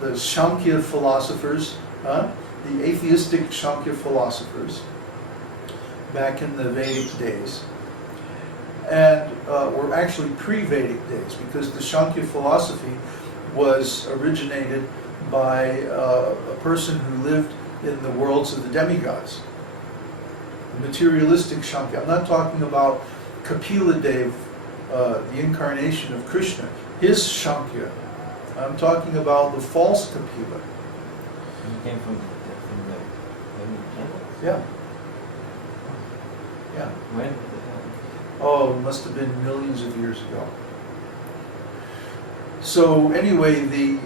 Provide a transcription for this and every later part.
the Śāṅkhya philosophers, the atheistic Śāṅkhya philosophers, back in the Vedic days, and were actually pre-Vedic days, because the Śāṅkhya philosophy was originated by a person who lived in the worlds of the demigods. The materialistic Śāṅkhya. I'm not talking about Kapila Dev, the incarnation of Krishna, his Śāṅkhya. I'm talking about the false Kapila. He came from the planet? Yeah. Yeah. When did it happen? Oh, it must have been millions of years ago. So anyway, the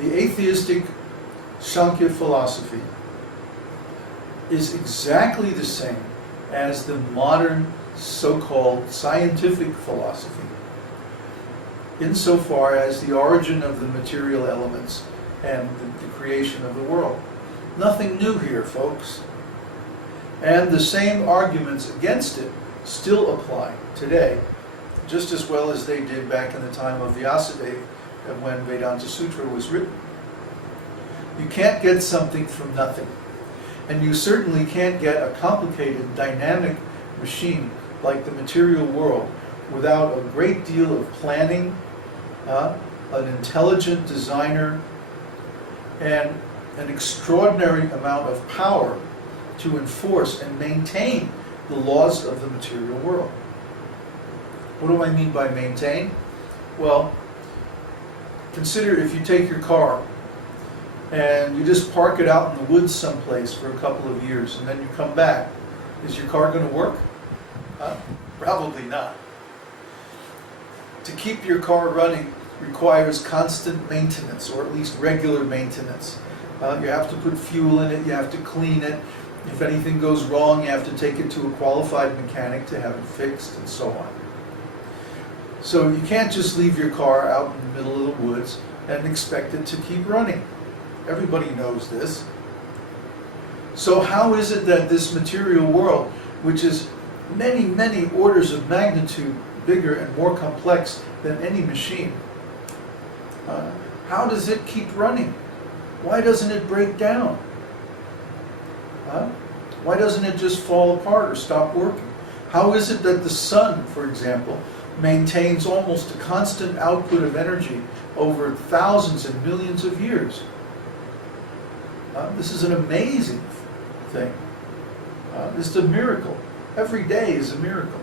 atheistic Śāṅkhya philosophy is exactly the same as the modern so-called scientific philosophy, insofar as the origin of the material elements and the creation of the world. Nothing new here, folks. And the same arguments against it still apply today, just as well as they did back in the time of Vyasadeva and when Vedānta-sūtra was written. You can't get something from nothing. And you certainly can't get a complicated, dynamic machine like the material world without a great deal of planning, an intelligent designer, and an extraordinary amount of power to enforce and maintain the laws of the material world. What do I mean by maintain? Well, consider if you take your car and you just park it out in the woods someplace for a couple of years and then you come back. Is your car going to work? Probably not. To keep your car running requires constant maintenance, or at least regular maintenance. You have to put fuel in it, you have to clean it. If anything goes wrong, you have to take it to a qualified mechanic to have it fixed, and so on. So you can't just leave your car out in the middle of the woods and expect it to keep running. Everybody knows this. So how is it that this material world, which is many, many orders of magnitude bigger and more complex than any machine, how does it keep running? Why doesn't it break down? Why doesn't it just fall apart or stop working? How is it that the sun, for example, maintains almost a constant output of energy over thousands and millions of years? This is an amazing thing. This is a miracle. Every day is a miracle.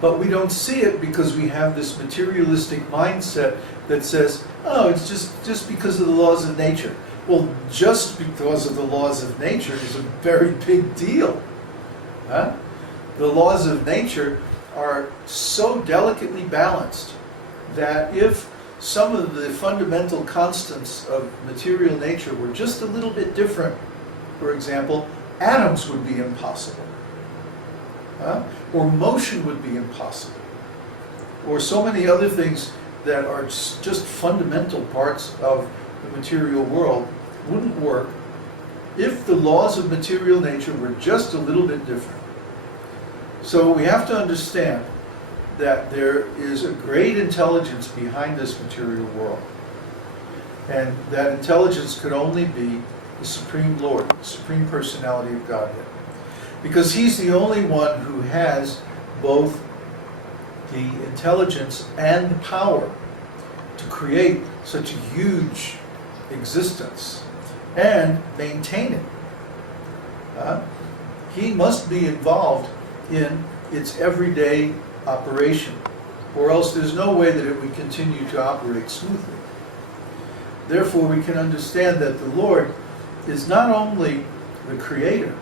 But we don't see it because we have this materialistic mindset that says, oh, it's just because of the laws of nature. Well, just because of the laws of nature is a very big deal. The laws of nature are so delicately balanced that if some of the fundamental constants of material nature were just a little bit different, for example, atoms would be impossible. Or motion would be impossible. Or so many other things that are just fundamental parts of the material world wouldn't work if the laws of material nature were just a little bit different. So we have to understand that there is a great intelligence behind this material world. And that intelligence could only be the Supreme Lord, the Supreme Personality of Godhead. Because He's the only one who has both the intelligence and the power to create such a huge existence and maintain it. He must be involved in its everyday operation, or else there's no way that it would continue to operate smoothly. Therefore, we can understand that the Lord is not only the creator,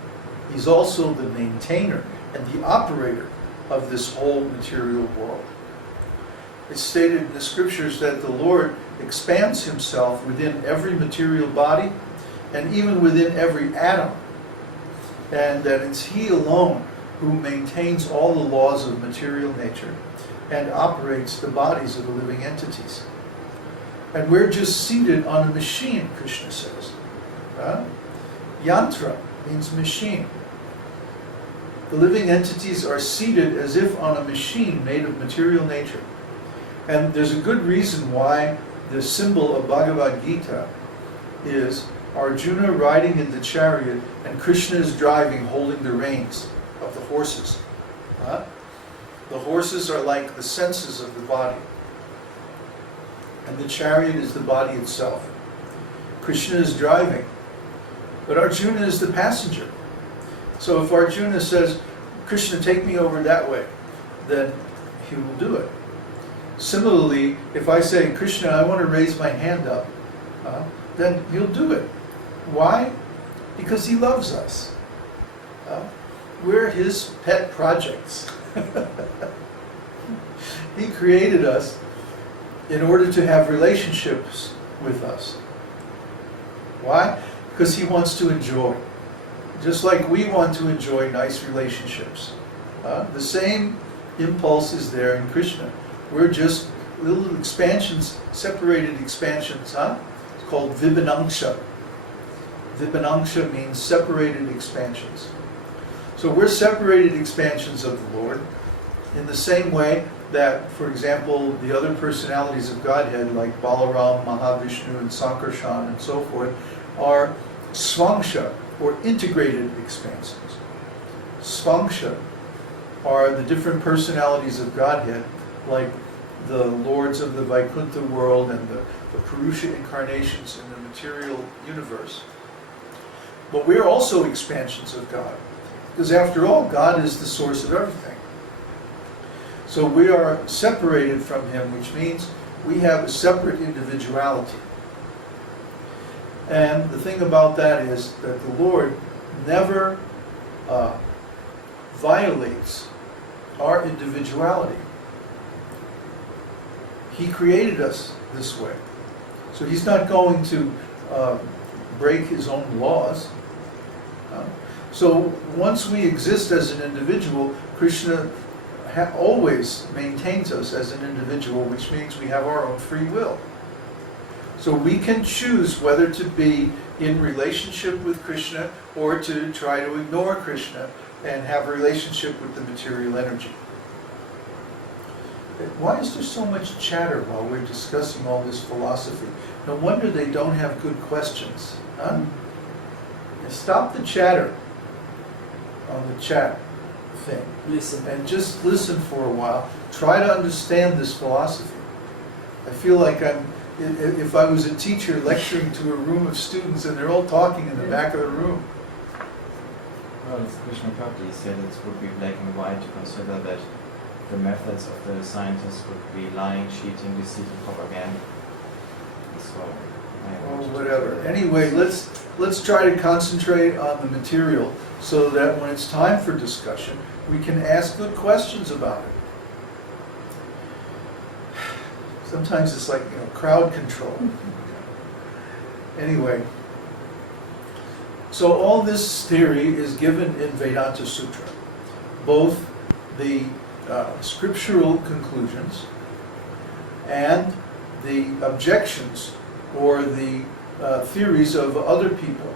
He's also the maintainer and the operator of this whole material world. It's stated in the scriptures that the Lord expands Himself within every material body and even within every atom, and that it's He alone who maintains all the laws of material nature and operates the bodies of the living entities. And we're just seated on a machine, Krishna says. Yantra means machine. The living entities are seated as if on a machine made of material nature. And there's a good reason why the symbol of Bhagavad Gita is Arjuna riding in the chariot and Krishna is driving, holding the reins of the horses. The horses are like the senses of the body, and the chariot is the body itself. Krishna is driving, but Arjuna is the passenger. So if Arjuna says, Krishna, take me over that way, then he will do it. Similarly, if I say, Krishna, I want to raise my hand up, then he'll do it. Why? Because he loves us. We're his pet projects. He created us in order to have relationships with us. Why? Because he wants to enjoy. Just like we want to enjoy nice relationships. The same impulse is there in Krishna. We're just little expansions, separated expansions. It's called Vedānta-sūtra. Vedānta-sūtra means separated expansions. So we're separated expansions of the Lord in the same way that, for example, the other personalities of Godhead like Balaram, Mahavishnu, and Sankarshan, and so forth, are Śāṅkhya, or integrated expansions. Śāṅkhya are the different personalities of Godhead, like the lords of the Vaikuntha world and the Purusha incarnations in the material universe. But we're also expansions of God, because after all, God is the source of everything. So we are separated from Him, which means we have a separate individuality. And the thing about that is that the Lord never violates our individuality. He created us this way. So He's not going to break His own laws. So once we exist as an individual, Krishna always maintains us as an individual, which means we have our own free will. So we can choose whether to be in relationship with Krishna or to try to ignore Krishna and have a relationship with the material energy. Why is there so much chatter while we're discussing all this philosophy? No wonder they don't have good questions. Stop the chatter on the chat thing. Listen. And just listen for a while. Try to understand this philosophy. I feel like if I was a teacher lecturing to a room of students and they're all talking in the back of the room. Well, it's Krishna Bhakti said it would be black and white to consider that the methods of the scientists would be lying, cheating, deceit, and propaganda. So, Whatever. Anyway, let's try to concentrate on the material so that when it's time for discussion, we can ask good questions about it. Sometimes it's like, crowd control. Anyway, so all this theory is given in Vedānta-sūtra. Both the scriptural conclusions and the objections or the theories of other people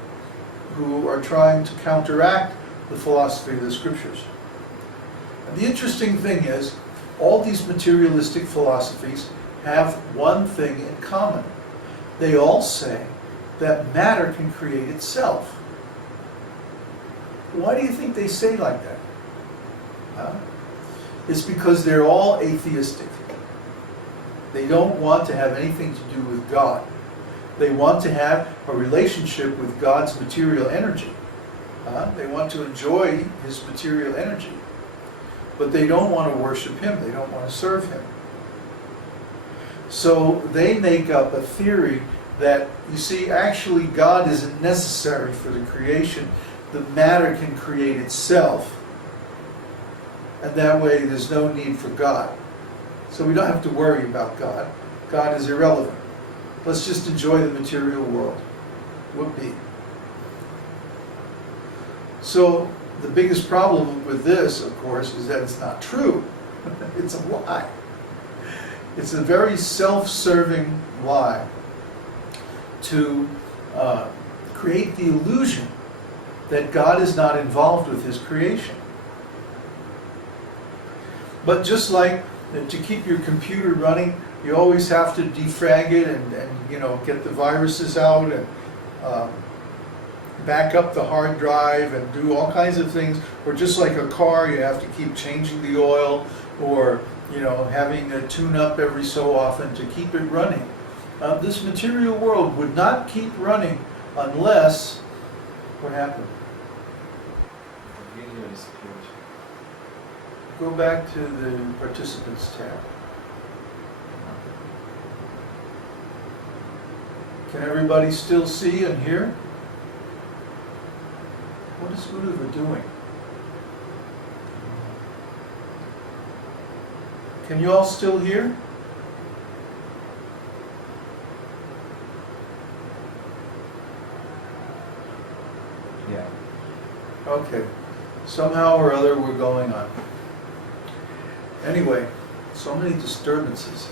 who are trying to counteract the philosophy of the scriptures. And the interesting thing is, all these materialistic philosophies have one thing in common. They all say that matter can create itself. Why do you think they say like that? It's because they're all atheistic. They don't want to have anything to do with God. They want to have a relationship with God's material energy. They want to enjoy His material energy. But they don't want to worship Him. They don't want to serve Him. So they make up a theory that, you see, actually God isn't necessary for the creation. The matter can create itself. And that way there's no need for God. So we don't have to worry about God. God is irrelevant. Let's just enjoy the material world. Whoopee. So the biggest problem with this, of course, is that it's not true. It's a lie. It's a very self-serving lie to create the illusion that God is not involved with His creation. But just like to keep your computer running, You always have to defrag it and you know, get the viruses out and back up the hard drive and do all kinds of things. Or just like a car, you have to keep changing the oil, or you know, having a tune-up every so often to keep it running. This material world would not keep running unless, what happened? The video disappeared. Go back to the participants tab. Can everybody still see and hear? What is Uddhava doing? Can you all still hear? Yeah. Okay. Somehow or other we're going on. Anyway, so many disturbances.